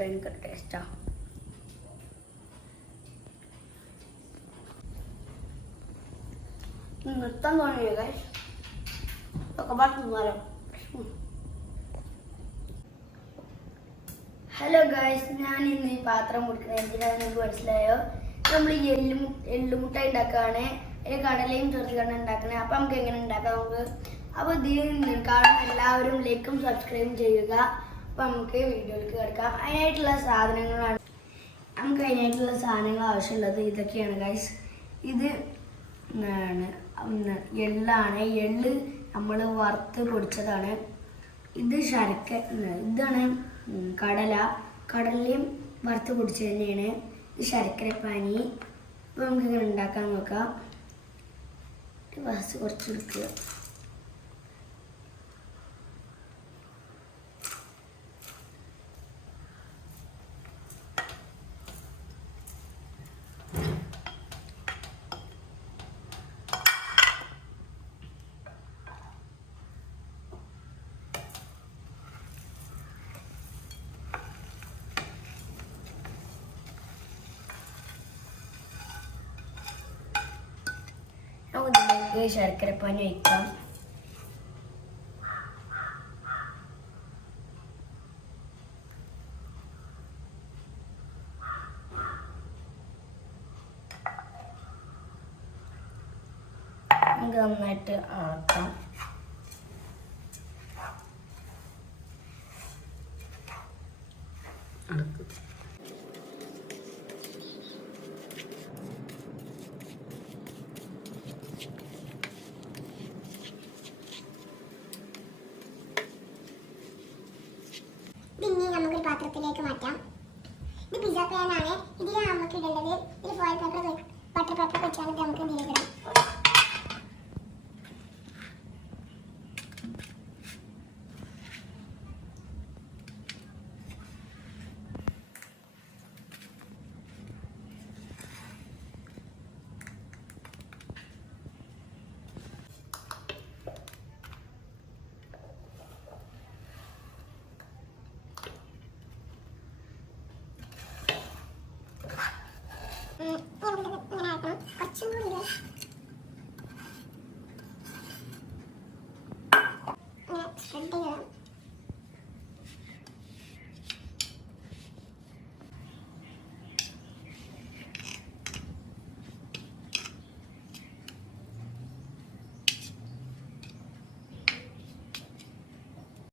ഭയങ്കര ടേസ്റ്റാ. നിർത്താൻ തോന്നിയോ ഗൈസ്? ഒക്കെ പറഞ്ഞാലോ. ഹലോ ഗൈസ്, ഞാൻ ഇന്ന് ഈ പാത്രം മുറിക്കുന്നത് എന്തിനാണെന്ന് നിങ്ങൾക്ക് മനസ്സിലായോ? നമ്മൾ ഈ എള്ളുമുട്ടായി ഉണ്ടാക്കുകയാണ്. കടലയും ചെറുകടല ഉണ്ടാക്കണേ. അപ്പം നമുക്ക് എങ്ങനെ ഉണ്ടാക്കാം നമുക്ക്. അപ്പോൾ ഇതിൽ കാണുന്ന എല്ലാവരും ലൈക്കും സബ്സ്ക്രൈബും ചെയ്യുക. അപ്പം നമുക്ക് വീഡിയോയിലേക്ക് കിടക്കാം. അതിനായിട്ടുള്ള സാധനങ്ങൾ ആവശ്യമുള്ളത് ഇതൊക്കെയാണ് ഗൈസ്. ഇത് എള്ളാണ്. എള്ള് നമ്മൾ വറുത്ത് പൊടിച്ചതാണ്. ഇത് ഇതാണ് കടലയും വറുത്ത് പൊടിച്ചത് തന്നെയാണ്. ഇത് ശർക്കരപ്പാനി. അപ്പോൾ നമുക്കിങ്ങനെ ഉണ്ടാക്കാൻ നോക്കാം. ഗ്ലാസ് കുറച്ച് എടുക്കുക. നമുക്ക് ശർക്കരപ്പാനി വയ്ക്കാം. നമുക്ക് നന്നായിട്ട് ആക്കാം. പിന്നെ നമുക്ക് പാത്രത്തിലേക്ക് മാറ്റാം. ഇത് പിസ്സ പാൻ ആണ്. ഇതിൽ നമുക്ക് ഇടേണ്ടത് ഒരു ഫോയിൽ പേപ്പർ ബട്ടർ പേപ്പർ വെച്ചാണ് നമുക്ക് ഇതിലേക്ക് ഇടാം.